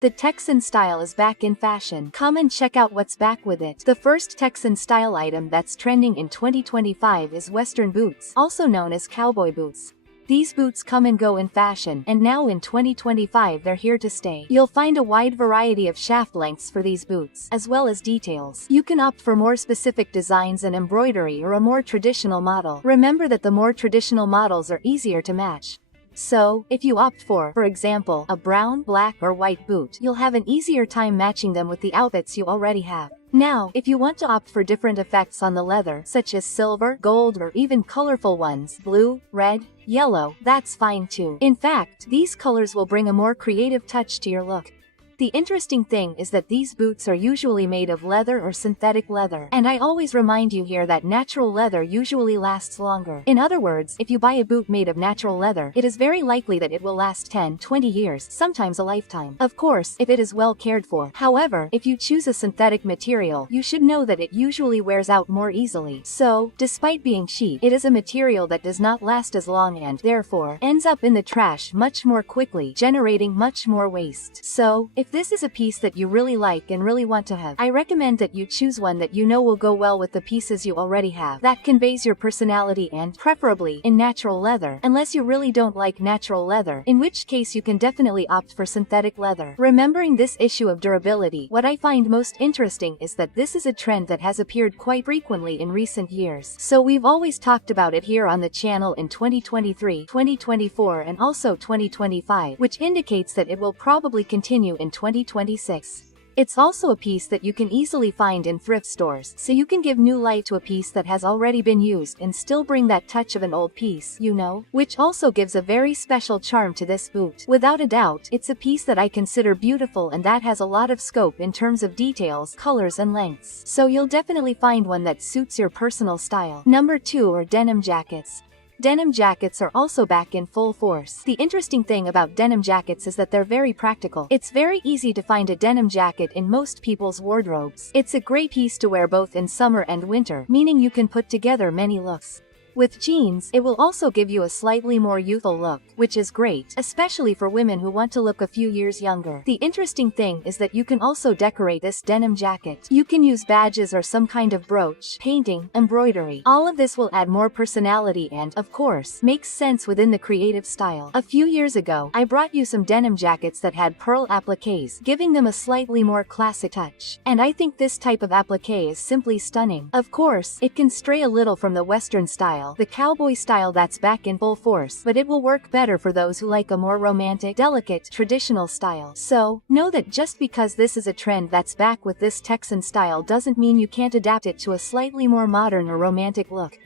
The Texan style is back in fashion. Come and check out what's back with it. The first Texan style item that's trending in 2025 is Western boots, also known as cowboy boots. These boots come and go in fashion, and now in 2025 they're here to stay. You'll find a wide variety of shaft lengths for these boots, as well as details. You can opt for more specific designs and embroidery or a more traditional model. Remember that the more traditional models are easier to match. So, if you opt for example, a brown, black, or white boot, you'll have an easier time matching them with the outfits you already have. Now, if you want to opt for different effects on the leather, such as silver, gold, or even colorful ones, blue, red, yellow, that's fine too. In fact, these colors will bring a more creative touch to your look. The interesting thing is that these boots are usually made of leather or synthetic leather, and I always remind you here that natural leather usually lasts longer. In other words, if you buy a boot made of natural leather, it is very likely that it will last 10-20 years, sometimes a lifetime. Of course, if it is well cared for. However, if you choose a synthetic material, you should know that it usually wears out more easily. So, despite being cheap, it is a material that does not last as long and, therefore, ends up in the trash much more quickly, generating much more waste. So, if this is a piece that you really like and really want to have, I recommend that you choose one that you know will go well with the pieces you already have, that conveys your personality and, preferably, in natural leather, unless you really don't like natural leather, in which case you can definitely opt for synthetic leather. Remembering this issue of durability, what I find most interesting is that this is a trend that has appeared quite frequently in recent years. So we've always talked about it here on the channel in 2023, 2024, and also 2025, which indicates that it will probably continue in 2026. It's also a piece that you can easily find in thrift stores, so you can give new light to a piece that has already been used and still bring that touch of an old piece, you know, which also gives a very special charm to this boot. Without a doubt, it's a piece that I consider beautiful and that has a lot of scope in terms of details, colors, and lengths. So you'll definitely find one that suits your personal style. Number 2 are denim jackets. Denim jackets are also back in full force. The interesting thing about denim jackets is that they're very practical. It's very easy to find a denim jacket in most people's wardrobes. It's a great piece to wear both in summer and winter, meaning you can put together many looks. With jeans, it will also give you a slightly more youthful look, which is great, especially for women who want to look a few years younger. The interesting thing is that you can also decorate this denim jacket. You can use badges or some kind of brooch, painting, embroidery. All of this will add more personality and, of course, makes sense within the creative style. A few years ago, I brought you some denim jackets that had pearl appliques, giving them a slightly more classic touch. And I think this type of applique is simply stunning. Of course, it can stray a little from the Western style, the cowboy style that's back in full force, but it will work better for those who like a more romantic, delicate, traditional style. So, know that just because this is a trend that's back with this Texan style doesn't mean you can't adapt it to a slightly more modern or romantic look.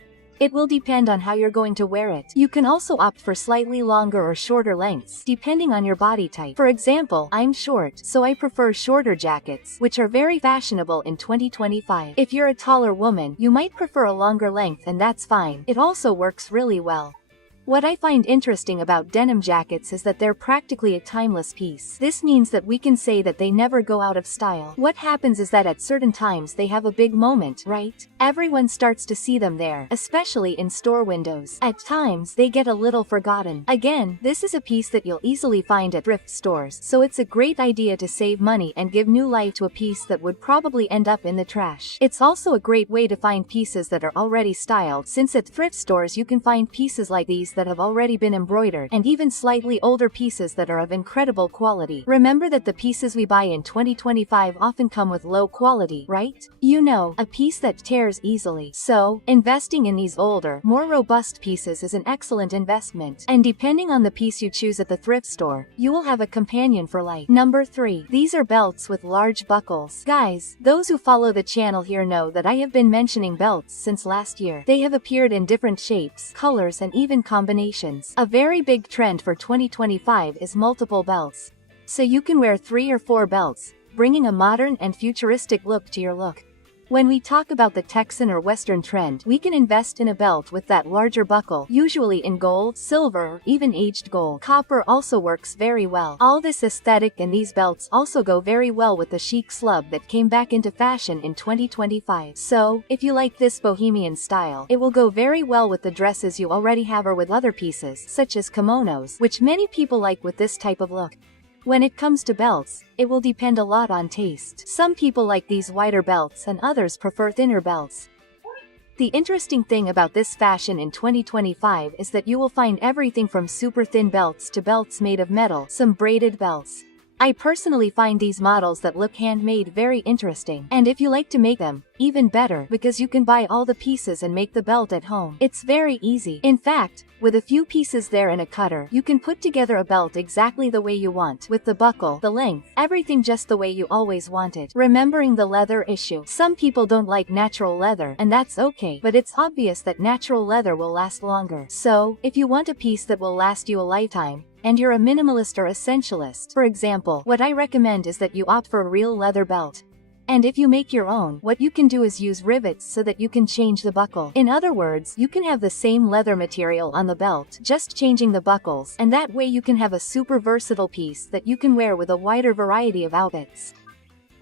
It will depend on how you're going to wear it. You can also opt for slightly longer or shorter lengths, depending on your body type. For example, I'm short, so I prefer shorter jackets, which are very fashionable in 2025. If you're a taller woman, you might prefer a longer length, and that's fine. It also works really well. What I find interesting about denim jackets is that they're practically a timeless piece. This means that we can say that they never go out of style. What happens is that at certain times they have a big moment, right? Everyone starts to see them there, especially in store windows. At times, they get a little forgotten. Again, this is a piece that you'll easily find at thrift stores, so it's a great idea to save money and give new life to a piece that would probably end up in the trash. It's also a great way to find pieces that are already styled, since at thrift stores you can find pieces like these that have already been embroidered, and even slightly older pieces that are of incredible quality. Remember that the pieces we buy in 2025 often come with low quality, right? You know, a piece that tears easily. So, investing in these older, more robust pieces is an excellent investment, and depending on the piece you choose at the thrift store, you will have a companion for life. Number 3. These are belts with large buckles. Guys, those who follow the channel here know that I have been mentioning belts since last year. They have appeared in different shapes, colors, and even combinations. A very big trend for 2025 is multiple belts. So you can wear 3 or 4 belts, bringing a modern and futuristic look to your look. When we talk about the Texan or Western trend, we can invest in a belt with that larger buckle, usually in gold, silver, or even aged gold. Copper also works very well. All this aesthetic and these belts also go very well with the chic slub that came back into fashion in 2025. So, if you like this Bohemian style, it will go very well with the dresses you already have or with other pieces, such as kimonos, which many people like with this type of look. When it comes to belts, it will depend a lot on taste. Some people like these wider belts and others prefer thinner belts. The interesting thing about this fashion in 2025 is that you will find everything from super thin belts to belts made of metal, some braided belts. I personally find these models that look handmade very interesting, and if you like to make them, even better, because you can buy all the pieces and make the belt at home. It's very easy. In fact, with a few pieces there and a cutter, you can put together a belt exactly the way you want, with the buckle, the length, everything just the way you always wanted. Remembering the leather issue. Some people don't like natural leather, and that's okay, but it's obvious that natural leather will last longer. So, if you want a piece that will last you a lifetime, and you're a minimalist or essentialist, for example, what I recommend is that you opt for a real leather belt. And if you make your own, what you can do is use rivets so that you can change the buckle. In other words, you can have the same leather material on the belt, just changing the buckles, and that way you can have a super versatile piece that you can wear with a wider variety of outfits.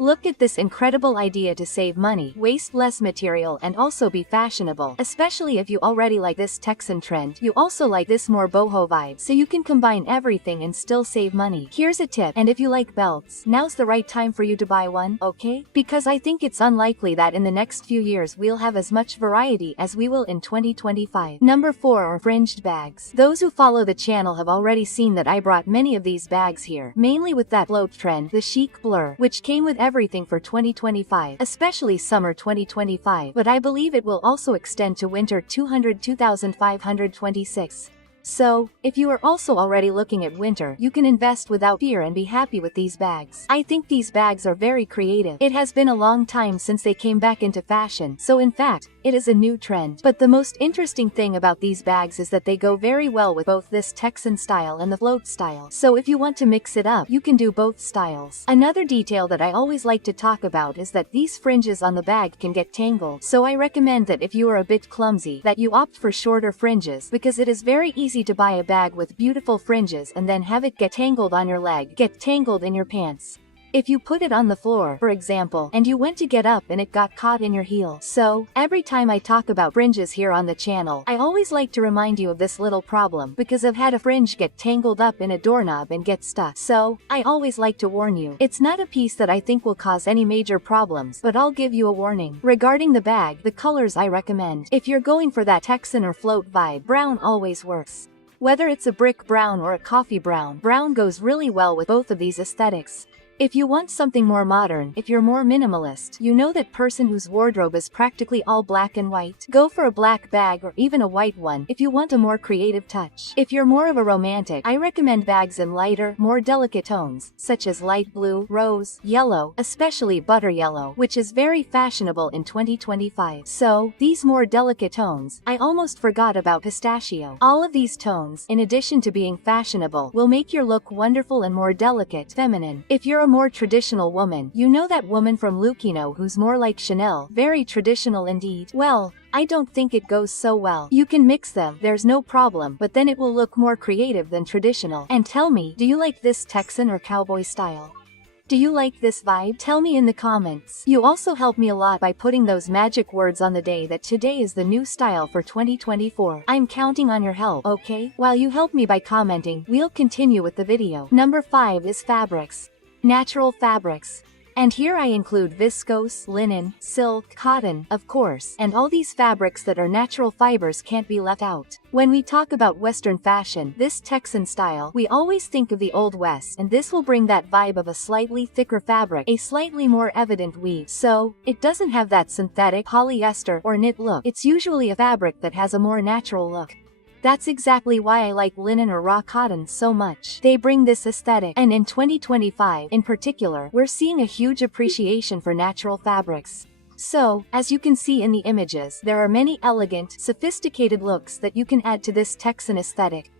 Look at this incredible idea to save money, waste less material, and also be fashionable. Especially if you already like this Texan trend, you also like this more boho vibe, so you can combine everything and still save money. Here's a tip, and if you like belts, now's the right time for you to buy one, okay? Because I think it's unlikely that in the next few years we'll have as much variety as we will in 2025. Number 4 are fringed bags. Those who follow the channel have already seen that I brought many of these bags here, mainly with that float trend, the chic blur, which came with everything for 2025, especially summer 2025, but I believe it will also extend to winter 2526. So, if you are also already looking at winter, you can invest without fear and be happy with these bags. I think these bags are very creative. It has been a long time since they came back into fashion, so in fact, it is a new trend. But the most interesting thing about these bags is that they go very well with both this Texan style and the float style. So if you want to mix it up, you can do both styles. Another detail that I always like to talk about is that these fringes on the bag can get tangled. So I recommend that if you are a bit clumsy, that you opt for shorter fringes, because it is very easy to buy a bag with beautiful fringes and then have it get tangled on your leg, get tangled in your pants. If you put it on the floor, for example, and you went to get up and it got caught in your heel. So, every time I talk about fringes here on the channel, I always like to remind you of this little problem, because I've had a fringe get tangled up in a doorknob and get stuck. So, I always like to warn you. It's not a piece that I think will cause any major problems, but I'll give you a warning. Regarding the bag, the colors I recommend. If you're going for that Texan or float vibe, brown always works. Whether it's a brick brown or a coffee brown, brown goes really well with both of these aesthetics. If you want something more modern, if you're more minimalist, you know that person whose wardrobe is practically all black and white, go for a black bag or even a white one if you want a more creative touch. If you're more of a romantic, I recommend bags in lighter, more delicate tones, such as light blue, rose, yellow, especially butter yellow, which is very fashionable in 2025. So, these more delicate tones, I almost forgot about pistachio. All of these tones, in addition to being fashionable, will make your look wonderful and more delicate, feminine. If you're a more traditional woman, you know that woman from Lucchino who's more like Chanel, very traditional indeed. Well, I don't think it goes so well. You can mix them, there's no problem, but then it will look more creative than traditional. And tell me, do you like this Texan or cowboy style? Do you like this vibe? Tell me in the comments. You also help me a lot by putting those magic words on the day that today is the new style for 2024. I'm counting on your help, okay? While you help me by commenting, we'll continue with the video. Number 5 is fabrics. Natural fabrics. And here I include viscose, linen, silk, cotton, of course, and all these fabrics that are natural fibers can't be left out. When we talk about Western fashion, this Texan style, we always think of the Old West, and this will bring that vibe of a slightly thicker fabric, a slightly more evident weave. So, it doesn't have that synthetic, polyester, or knit look. It's usually a fabric that has a more natural look. That's exactly why I like linen or raw cotton so much. They bring this aesthetic, and in 2025, in particular, we're seeing a huge appreciation for natural fabrics. So, as you can see in the images, there are many elegant, sophisticated looks that you can add to this Texan aesthetic.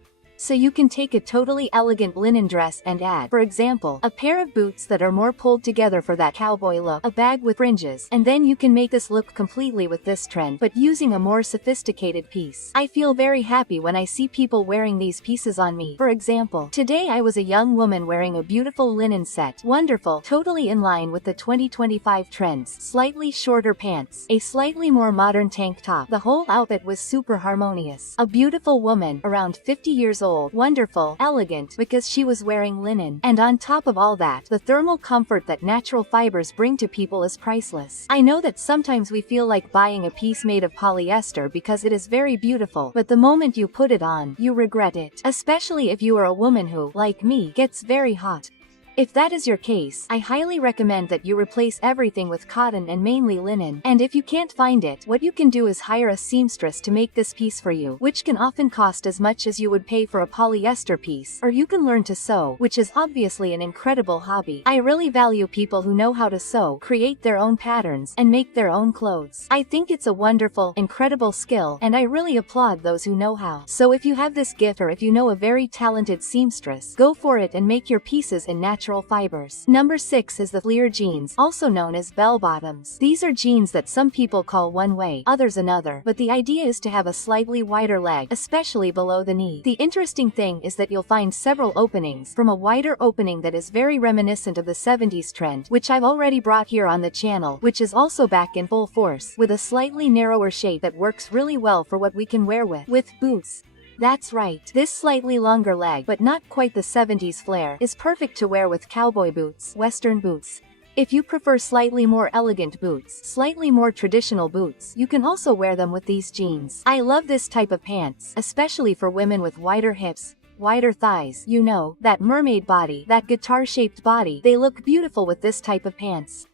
So you can take a totally elegant linen dress and add, for example, a pair of boots that are more pulled together for that cowboy look, a bag with fringes, and then you can make this look completely with this trend, but using a more sophisticated piece. I feel very happy when I see people wearing these pieces on me. For example, today I was a young woman wearing a beautiful linen set. Wonderful, totally in line with the 2025 trends. Slightly shorter pants, a slightly more modern tank top. The whole outfit was super harmonious. A beautiful woman, around 50 years old, bold, wonderful, elegant, because she was wearing linen. And on top of all that, the thermal comfort that natural fibers bring to people is priceless. I know that sometimes we feel like buying a piece made of polyester because it is very beautiful, but the moment you put it on, you regret it. Especially if you are a woman who, like me, gets very hot. If that is your case, I highly recommend that you replace everything with cotton and mainly linen. And if you can't find it, what you can do is hire a seamstress to make this piece for you, which can often cost as much as you would pay for a polyester piece, or you can learn to sew, which is obviously an incredible hobby. I really value people who know how to sew, create their own patterns, and make their own clothes. I think it's a wonderful, incredible skill, and I really applaud those who know how. So if you have this gift or if you know a very talented seamstress, go for it and make your pieces in natural fibers. Number 6 is the flare jeans, also known as bell-bottoms. These are jeans that some people call one way, others another, but the idea is to have a slightly wider leg, especially below the knee. The interesting thing is that you'll find several openings, from a wider opening that is very reminiscent of the 70s trend, which I've already brought here on the channel, which is also back in full force, with a slightly narrower shape that works really well for what we can wear with boots. That's right, this slightly longer leg, but not quite the 70s flare, is perfect to wear with cowboy boots, western boots. If you prefer slightly more elegant boots, slightly more traditional boots, you can also wear them with these jeans. I love this type of pants, especially for women with wider hips, wider thighs, you know, that mermaid body, that guitar-shaped body. They look beautiful with this type of pants.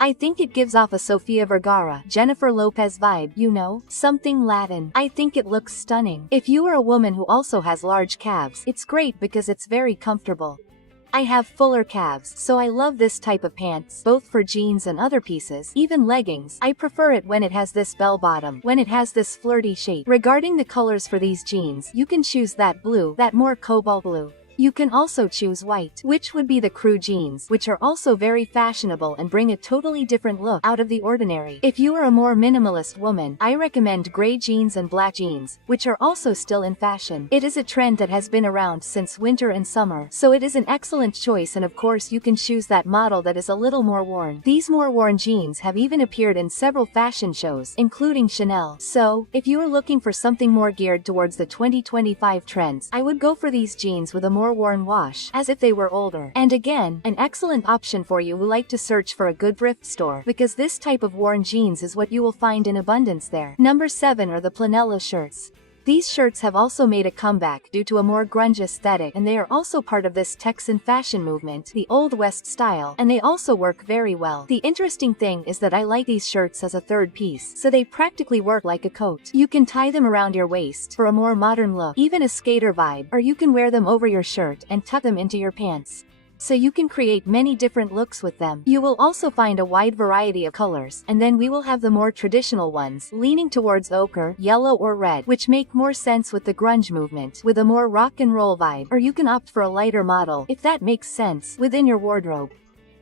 I think it gives off a Sofia Vergara, Jennifer Lopez vibe, you know, something Latin. I think it looks stunning. If you are a woman who also has large calves, it's great because it's very comfortable. I have fuller calves, so I love this type of pants, both for jeans and other pieces, even leggings. I prefer it when it has this bell bottom, when it has this flirty shape. Regarding the colors for these jeans, you can choose that blue, that more cobalt blue. You can also choose white, which would be the crew jeans, which are also very fashionable and bring a totally different look out of the ordinary. If you are a more minimalist woman, I recommend gray jeans and black jeans, which are also still in fashion. It is a trend that has been around since winter and summer, so it is an excellent choice, and of course you can choose that model that is a little more worn. These more worn jeans have even appeared in several fashion shows, including Chanel. So, if you are looking for something more geared towards the 2025 trends, I would go for these jeans with a more worn wash, as if they were older. And again, an excellent option for you who like to search for a good thrift store, because this type of worn jeans is what you will find in abundance there. Number 7 are the Flannel shirts. These shirts have also made a comeback due to a more grunge aesthetic, and they are also part of this Texan fashion movement, the Old West style, and they also work very well. The interesting thing is that I like these shirts as a third piece, so they practically work like a coat. You can tie them around your waist for a more modern look, even a skater vibe, or you can wear them over your shirt and tuck them into your pants. So you can create many different looks with them. You will also find a wide variety of colors, and then we will have the more traditional ones, leaning towards ochre, yellow or red, which make more sense with the grunge movement, with a more rock and roll vibe, or you can opt for a lighter model, if that makes sense, within your wardrobe.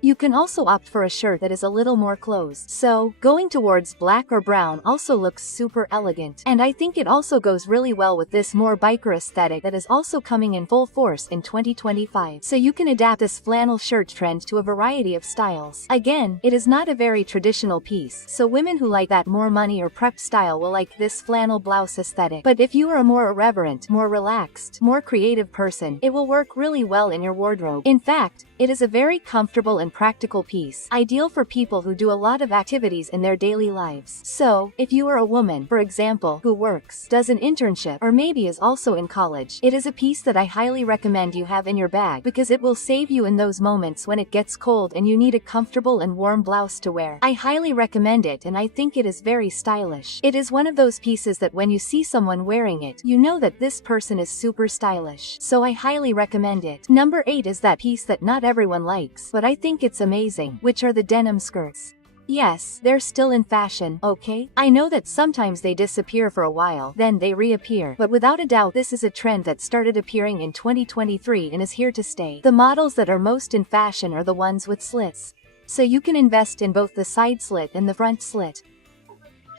You can also opt for a shirt that is a little more closed. So, going towards black or brown also looks super elegant. And I think it also goes really well with this more biker aesthetic that is also coming in full force in 2025. So you can adapt this flannel shirt trend to a variety of styles. Again, it is not a very traditional piece, so women who like that more money or prep style will like this flannel blouse aesthetic. But if you are a more irreverent, more relaxed, more creative person, it will work really well in your wardrobe. In fact, it is a very comfortable and practical piece, ideal for people who do a lot of activities in their daily lives. So, if you are a woman, for example, who works, does an internship, or maybe is also in college, it is a piece that I highly recommend you have in your bag, because it will save you in those moments when it gets cold and you need a comfortable and warm blouse to wear. I highly recommend it, and I think it is very stylish. It is one of those pieces that when you see someone wearing it, you know that this person is super stylish. So I highly recommend it. Number 8 is that piece that not everyone likes, but I think it's amazing, which are the denim skirts. Yes, they're still in fashion, okay? I know that sometimes they disappear for a while, then they reappear, but without a doubt this is a trend that started appearing in 2023 and is here to stay. The models that are most in fashion are the ones with slits. So you can invest in both the side slit and the front slit.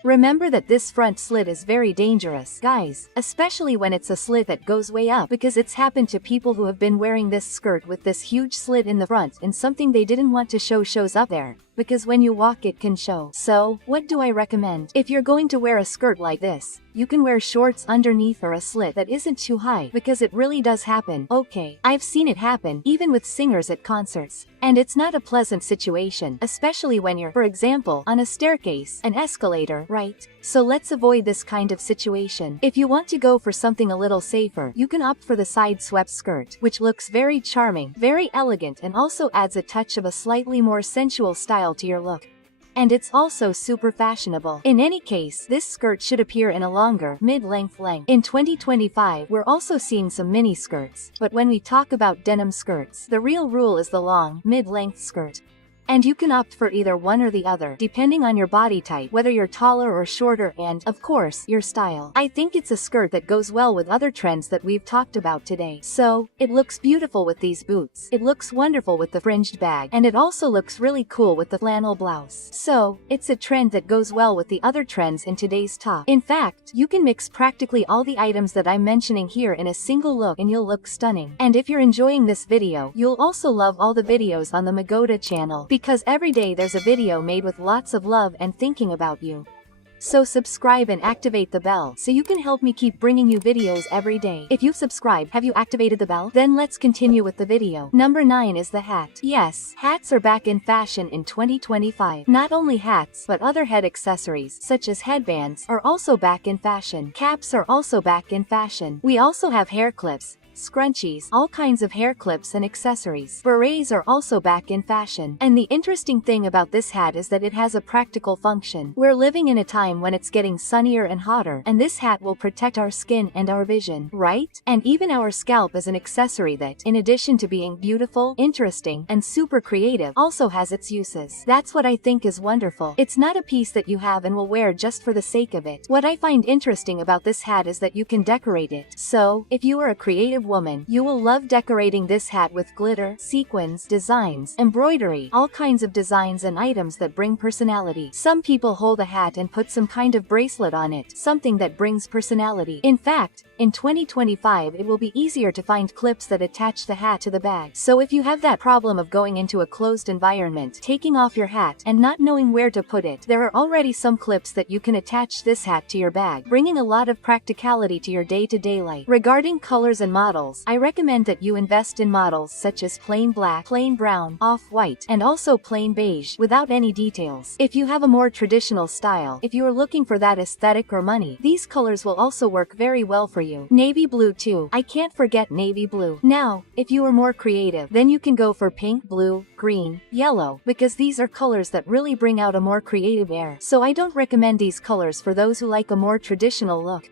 Remember that this front slit is very dangerous, guys, especially when it's a slit that goes way up, because it's happened to people who have been wearing this skirt with this huge slit in the front and something they didn't want to show shows up there. because when you walk it can show. So, what do I recommend? If you're going to wear a skirt like this, you can wear shorts underneath or a slit that isn't too high, because it really does happen. Okay, I've seen it happen, even with singers at concerts. And it's not a pleasant situation, especially when you're, for example, on a staircase, an escalator, right? So let's avoid this kind of situation. If you want to go for something a little safer, you can opt for the side swept skirt, which looks very charming, very elegant, and also adds a touch of a slightly more sensual style to your look. And it's also super fashionable. In any case, this skirt should appear in a longer, mid-length length. In 2025, we're also seeing some mini skirts, but when we talk about denim skirts, the real rule is the long, mid-length skirt. And you can opt for either one or the other, depending on your body type, whether you're taller or shorter and, of course, your style. I think it's a skirt that goes well with other trends that we've talked about today. So, it looks beautiful with these boots, it looks wonderful with the fringed bag, and it also looks really cool with the flannel blouse. So, it's a trend that goes well with the other trends in today's top. In fact, you can mix practically all the items that I'm mentioning here in a single look and you'll look stunning. And if you're enjoying this video, you'll also love all the videos on the Magoda channel, because every day there's a video made with lots of love and thinking about you. So subscribe and activate the bell so you can help me keep bringing you videos every day. If you've subscribed, have you activated the bell? Then let's continue with the video. Number 9 is the hat. Yes, hats are back in fashion in 2025. Not only hats, but other head accessories, such as headbands, are also back in fashion. Caps are also back in fashion. We also have hair clips, scrunchies, all kinds of hair clips and accessories. Berets are also back in fashion. And the interesting thing about this hat is that it has a practical function. We're living in a time when it's getting sunnier and hotter, and this hat will protect our skin and our vision, right? And even our scalp as an accessory that, in addition to being beautiful, interesting, and super creative, also has its uses. That's what I think is wonderful. It's not a piece that you have and will wear just for the sake of it. What I find interesting about this hat is that you can decorate it. So, if you are a creative woman, you will love decorating this hat with glitter, sequins, designs, embroidery, all kinds of designs and items that bring personality. Some people hold a hat and put some kind of bracelet on it, something that brings personality. In fact, in 2025 it will be easier to find clips that attach the hat to the bag. So if you have that problem of going into a closed environment, taking off your hat, and not knowing where to put it, there are already some clips that you can attach this hat to your bag, bringing a lot of practicality to your day-to-day life. Regarding colors and models, I recommend that you invest in models such as plain black, plain brown, off-white, and also plain beige, without any details. If you have a more traditional style, if you are looking for that aesthetic or money, these colors will also work very well for you. Navy blue too. I can't forget navy blue. Now, if you are more creative, then you can go for pink, blue, green, yellow, because these are colors that really bring out a more creative air. So I don't recommend these colors for those who like a more traditional look.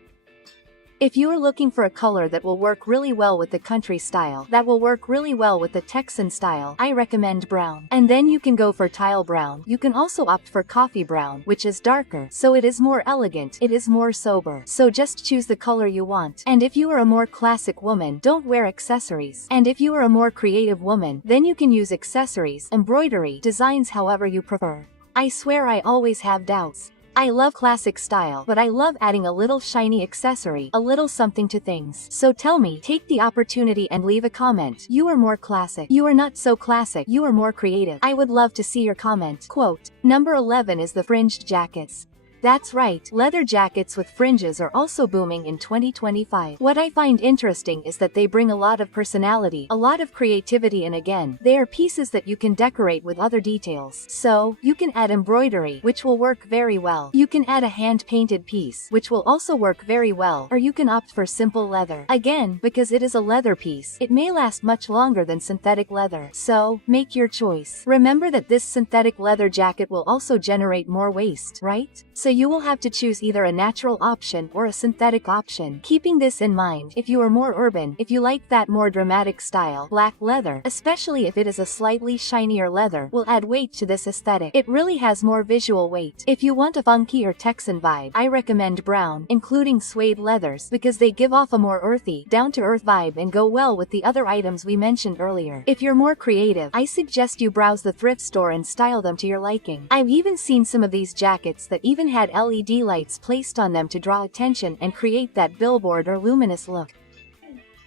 If you are looking for a color that will work really well with the country style, that will work really well with the Texan style, I recommend brown. And then you can go for tile brown. You can also opt for coffee brown, which is darker, so it is more elegant, it is more sober. So just choose the color you want. And if you are a more classic woman, don't wear accessories. And if you are a more creative woman, then you can use accessories, embroidery, designs however you prefer. I swear I always have doubts. I love classic style, but I love adding a little shiny accessory, a little something to things. So tell me, take the opportunity and leave a comment. You are more classic. You are not so classic. You are more creative. I would love to see your comment. Quote. Number 11 is the fringed jackets. That's right, leather jackets with fringes are also booming in 2025. What I find interesting is that they bring a lot of personality, a lot of creativity, and again, they are pieces that you can decorate with other details. So, you can add embroidery, which will work very well. You can add a hand-painted piece, which will also work very well, or you can opt for simple leather. Again, because it is a leather piece, it may last much longer than synthetic leather. So, make your choice. Remember that this synthetic leather jacket will also generate more waste, right? So you will have to choose either a natural option or a synthetic option. Keeping this in mind, if you are more urban, if you like that more dramatic style, black leather, especially if it is a slightly shinier leather, will add weight to this aesthetic. It really has more visual weight. If you want a funky or Texan vibe, I recommend brown, including suede leathers, because they give off a more earthy, down-to-earth vibe and go well with the other items we mentioned earlier. If you're more creative, I suggest you browse the thrift store and style them to your liking. I've even seen some of these jackets that even had LED lights placed on them to draw attention and create that billboard or luminous look.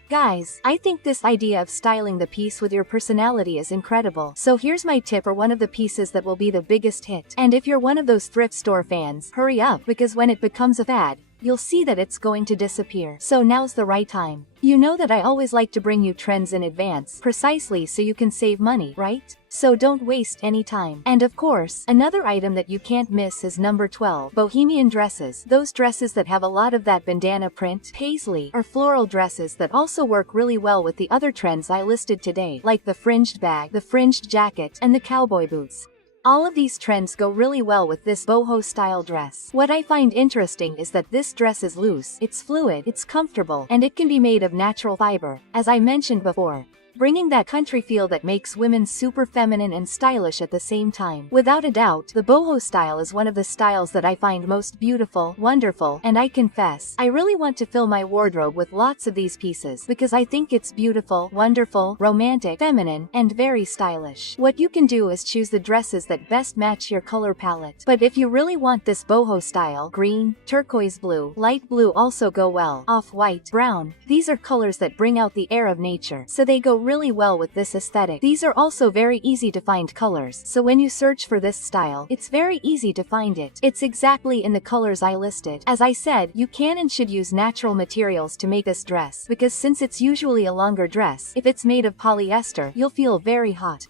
Guys, I think this idea of styling the piece with your personality is incredible. So here's my tip for one of the pieces that will be the biggest hit. And if you're one of those thrift store fans, hurry up, because when it becomes a fad, you'll see that it's going to disappear. So now's the right time. You know that I always like to bring you trends in advance, precisely so you can save money, right? So don't waste any time. And of course, another item that you can't miss is number 12, Bohemian dresses. Those dresses that have a lot of that bandana print, paisley, or floral dresses that also work really well with the other trends I listed today, like the fringed bag, the fringed jacket, and the cowboy boots. All of these trends go really well with this boho style dress. What I find interesting is that this dress is loose, it's fluid, it's comfortable, and it can be made of natural fiber, as I mentioned before, bringing that country feel that makes women super feminine and stylish at the same time. Without a doubt, the boho style is one of the styles that I find most beautiful, wonderful, and I confess, I really want to fill my wardrobe with lots of these pieces because I think it's beautiful, wonderful, romantic, feminine, and very stylish. What you can do is choose the dresses that best match your color palette. But if you really want this boho style, green, turquoise blue, light blue also go well, off-white, brown, these are colors that bring out the air of nature, so they go really well with this aesthetic. These are also very easy to find colors, so when you search for this style, it's very easy to find it. It's exactly in the colors I listed. As I said, you can and should use natural materials to make this dress, because since it's usually a longer dress, if it's made of polyester, you'll feel very hot.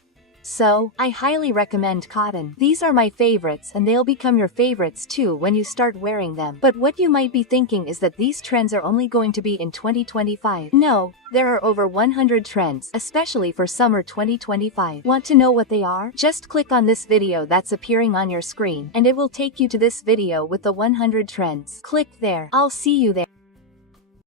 So, I highly recommend cotton. These are my favorites and they'll become your favorites too when you start wearing them. But what you might be thinking is that these trends are only going to be in 2025. No, there are over 100 trends, especially for summer 2025. Want to know what they are? Just click on this video that's appearing on your screen and it will take you to this video with the 100 trends. Click there. I'll see you there.